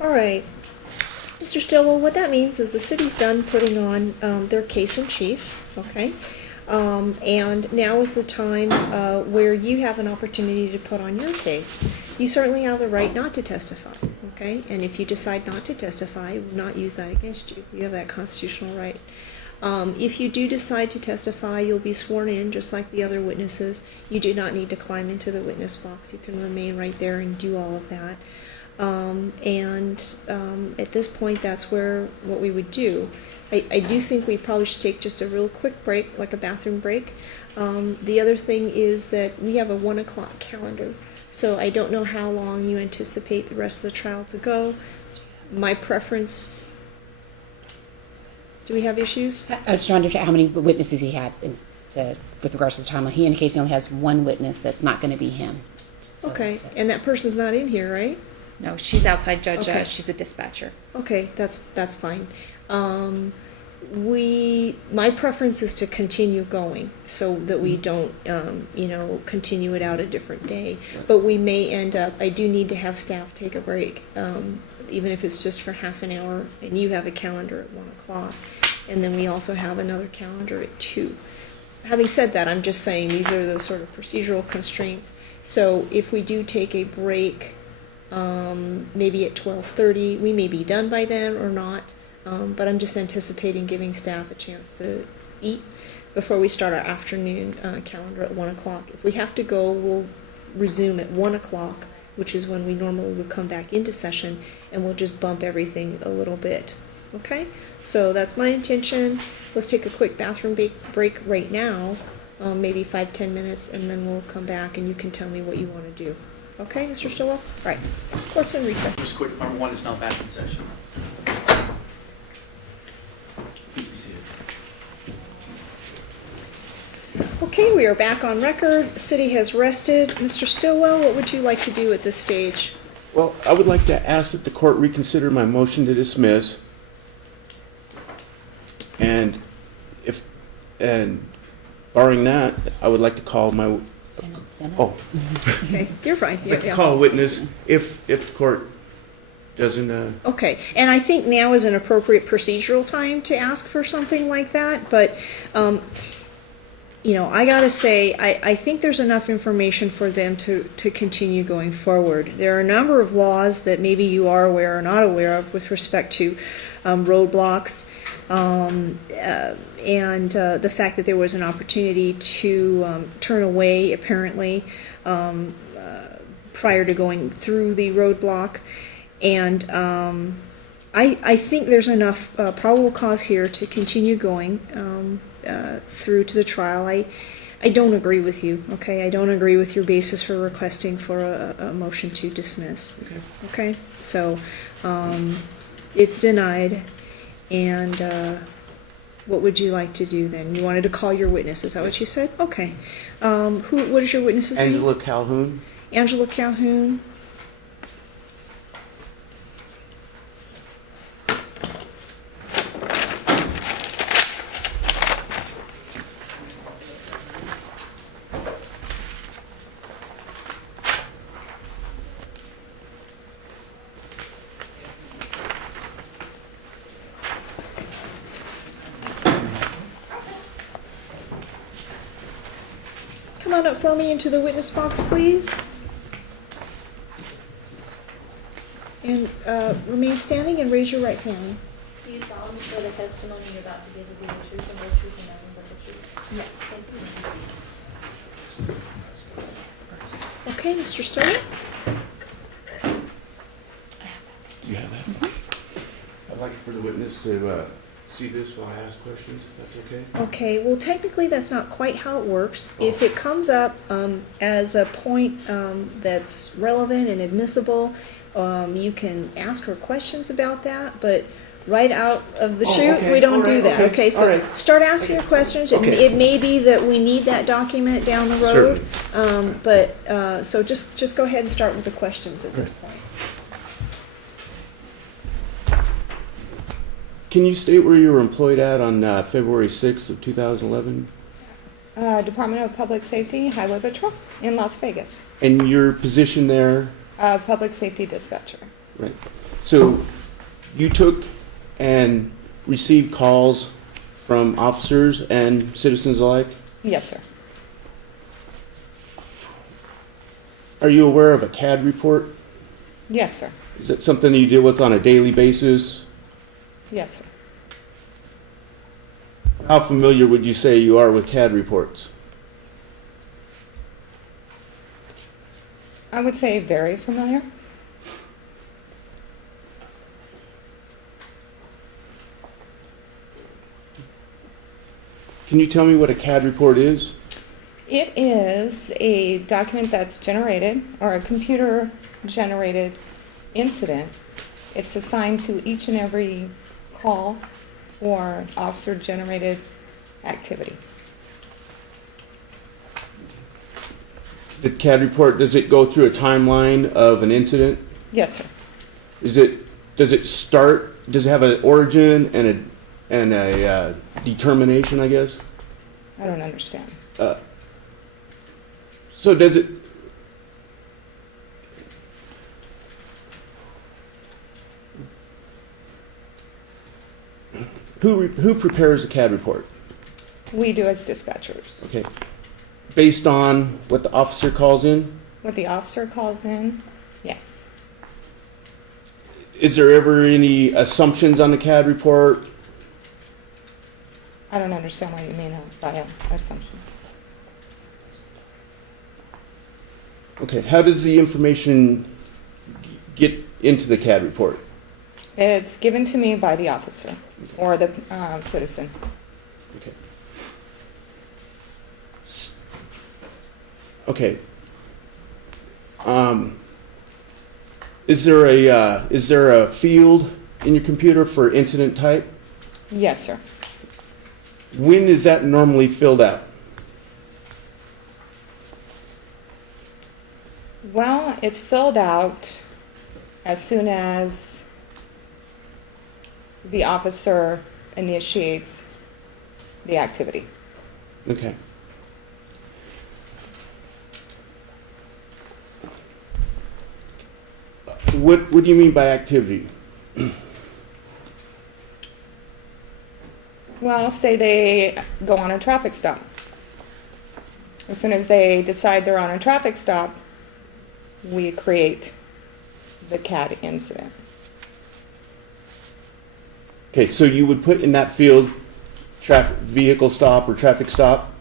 All right. Mr. Stillwell, what that means is the city's done putting on their case in chief, okay? And now is the time where you have an opportunity to put on your case. You certainly have the right not to testify, okay? And if you decide not to testify, we will not use that against you. You have that constitutional right. If you do decide to testify, you'll be sworn in just like the other witnesses. You do not need to climb into the witness box. You can remain right there and do all of that. At this point, that's what we would do. I do think we probably should take just a real quick break, like a bathroom break. The other thing is that we have a 1 o'clock calendar, so I don't know how long you anticipate the rest of the trial to go. My preference... Do we have issues? I was trying to understand how many witnesses he had with regards to the timeline. He indicates he only has one witness that's not going to be him. So, okay, and that person's not in here, right? No, she's outside judge. Okay. She's a dispatcher. Okay, that's fine. My preference is to continue going so that we don't, continue it out a different day. But we may end up, I do need to have staff take a break, even if it's just for half an hour, and you have a calendar at 1 o'clock. And then we also have another calendar at 2. Having said that, I'm just saying these are those sort of procedural constraints. So if we do take a break, maybe at 12:30, we may be done by then or not, but I'm just anticipating giving staff a chance to eat before we start our afternoon calendar at 1 o'clock. If we have to go, we'll resume at 1 o'clock, which is when we normally would come back into session, and we'll just bump everything a little bit. Okay? So that's my intention. Let's take a quick bathroom break right now, maybe 5-10 minutes, and then we'll come back and you can tell me what you want to do. Okay, Mr. Stillwell? All right. Court's in recess. Just quick, number 1 is now back in session. Please be seated. Okay, we are back on record. The city has rested. Mr. Stillwell, what would you like to do at this stage? Well, I would like to ask that the court reconsider my motion to dismiss. And barring that, I would like to call my... Send it. Oh. Okay, you're fine. I'd like to call a witness if the court doesn't... Okay, and I think now is an appropriate procedural time to ask for something like that, but, I gotta say, I think there's enough information for them to continue going forward. There are a number of laws that maybe you are aware or not aware of with respect to roadblocks, and the fact that there was an opportunity to turn away, apparently, prior to going through the roadblock. And I think there's enough probable cause here to continue going through to the trial. I don't agree with you, okay? I don't agree with your basis for requesting for a motion to dismiss. Okay? So it's denied. And what would you like to do then? You wanted to call your witness. Is that what you said? Okay. What is your witness's name? Angela Calhoun. Angela Calhoun. Come on up for me into the witness box, please. And remain standing and raise your right hand. Do you solemnly swear the testimony you're about to give will be the truth and whole truth and nothing but the truth? Yes. Thank you. Okay, Mr. Stone? Do you have that? Mm-hmm. I'd like for the witness to see this while I ask questions, if that's okay. Okay, well, technically that's not quite how it works. If it comes up as a point that's relevant and admissible, you can ask her questions about that, but right out of the chute, okay. we don't All do right, that. okay. So All right. start asking her questions. Okay. It may be that we need that document down the road, Certainly. so just go ahead and start with the questions at this point. Can you state where you were employed at on February 6th of 2011? Department of Public Safety, Highway Patrol in Las Vegas. And your position there? Public Safety Dispatcher. Right. So you took and received calls from officers and citizens alike? Yes, sir. Are you aware of a CAD report? Yes, sir. Is that something you deal with on a daily basis? Yes, sir. How familiar would you say you are with CAD reports? I would say very familiar. Can you tell me what a CAD report is? It is a document that's generated, or a computer-generated incident. It's assigned to each and every call or officer-generated activity. The CAD report, does it go through a timeline of an incident? Yes, sir. Does it start, does it have an origin and a determination, I guess? I don't understand. So does it, who prepares a CAD report? We do as dispatchers. Okay. Based on what the officer calls in? What the officer calls in, yes. Is there ever any assumptions on the CAD report? I don't understand what you mean by assumption. Okay. How does the information get into the CAD report? It's given to me by the officer or the citizen. Okay. Okay. Is there a field in your computer for incident type? Yes, sir. When is that normally filled out? Well, it's filled out as soon as the officer initiates the activity. Okay. What do you mean by activity? Well, say they go on a traffic stop. As soon as they decide they're on a traffic stop, we create the CAD incident. Okay, so you would put in that field traffic vehicle stop or traffic stop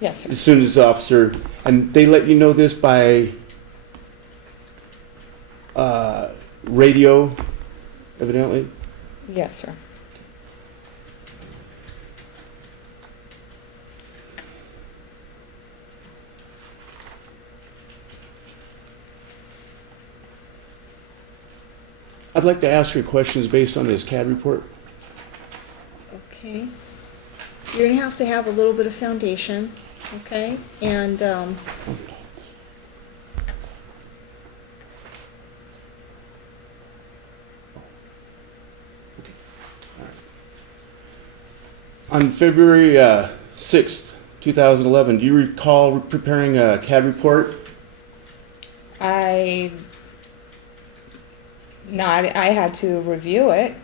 Yes, sir. as soon as the officer, and they let you know this by radio, evidently. Yes, sir. I'd like to ask you questions based on this CAD report. Okay. You're gonna have to have a little bit of foundation, okay? And, Okay. On February 6th, 2011, do you recall preparing a CAD report? I had to review it,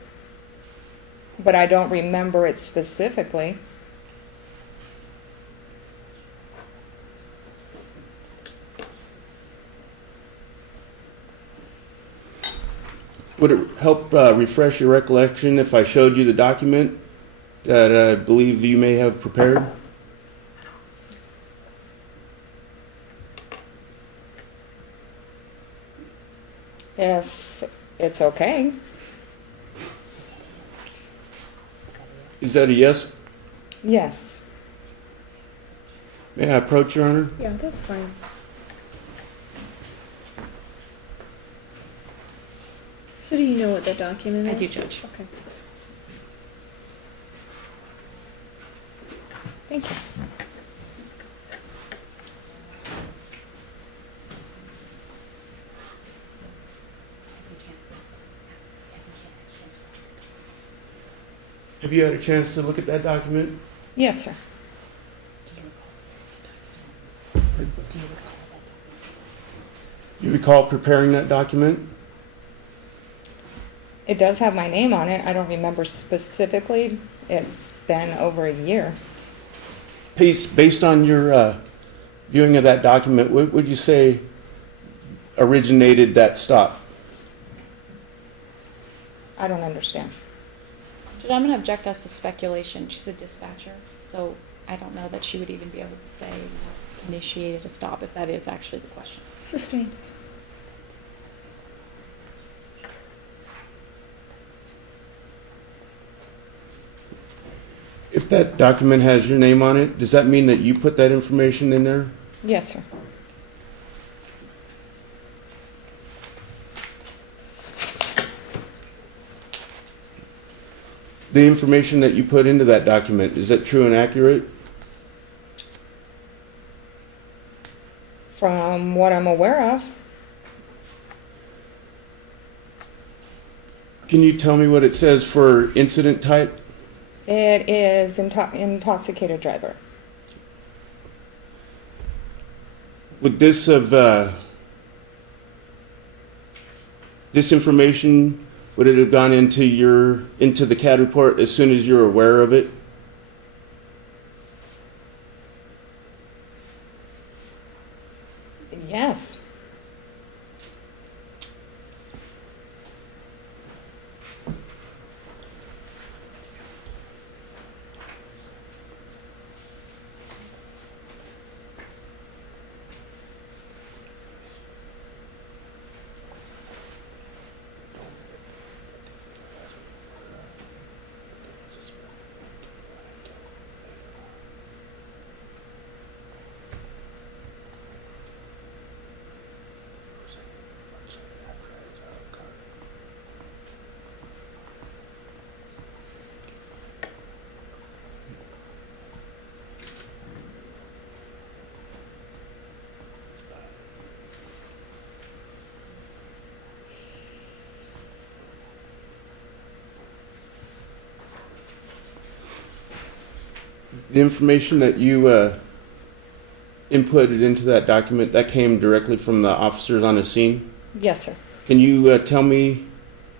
but I don't remember it specifically. Would it help refresh your recollection if I showed you the document that I believe you may have prepared? If it's okay. Is that a yes? Yes. May I approach, Your Honor? yeah, that's fine. So do you know what that document is? I do, Judge. Okay. Thank you. Have you had a chance to look at that document? Yes, sir. You recall preparing that document? It does have my name on it. I don't remember specifically. It's been over a year. Based on your viewing of that document, what would you say originated that stop? I don't understand. Judge, I'm going to object us to speculation. She's a dispatcher, so I don't know that she would even be able to say what initiated a stop if that is actually the question. Sustained. If that document has your name on it, does that mean that you put that information in there? Yes, sir. The information that you put into that document, is that true and accurate? From what I'm aware of, Can you tell me what it says for incident type? it is intoxicated driver. Would this have, this information, would it have gone into the CAD report as soon as you're aware of it? Yes. The information that you inputted into that document, that came directly from the officers on the scene? Yes, sir. Can you tell me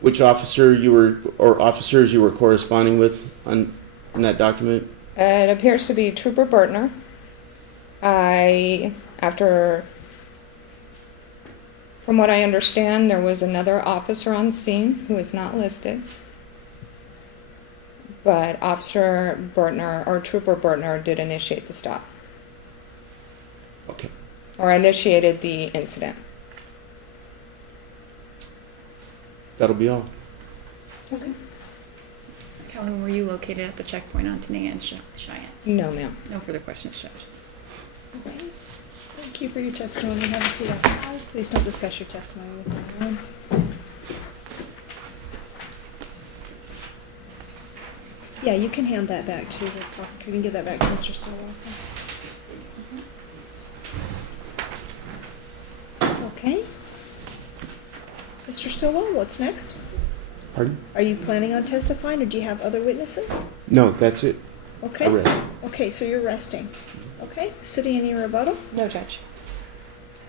which officer you were, or officers you were corresponding with in that document? It appears to be Trooper Bertner. From what I understand, there was another officer on scene who is not listed. But Officer Bertner, or Trooper Bertner, did initiate the stop, Okay. or initiated the incident. That'll be all. Ms. Calhoun, were you located at the checkpoint on Tenaya and Cheyenne? No, ma'am. No further questions, Judge. Okay. Thank you for your testimony. Have a seat outside. Please don't discuss your testimony with anyone. Yeah, you can hand that back to the prosecutor. You can give that back to Mr. Stillwell. Okay. Mr. Stillwell, what's next? Pardon? Are you planning on testifying, or do you have other witnesses? No, that's it. Okay. Arrest. Okay, so you're resting. Okay. City, any rebuttal? No, Judge.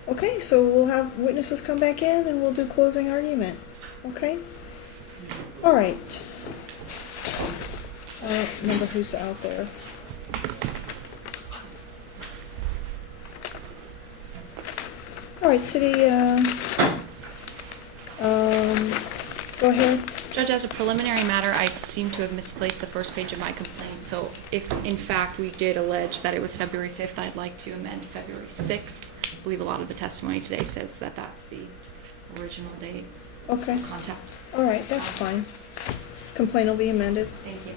Okay, so we'll have witnesses come back in and we'll do closing argument. Okay? All right. I don't remember who's out there. All right, City, go ahead. Judge, as a preliminary matter, I seem to have misplaced the first page of my complaint. So if, in fact, we did allege that it was February 5th, I'd like to amend to February 6th. I believe a lot of the testimony today says that that's the original date Okay, of contact. all right, that's fine. Complaint will be amended. Thank you.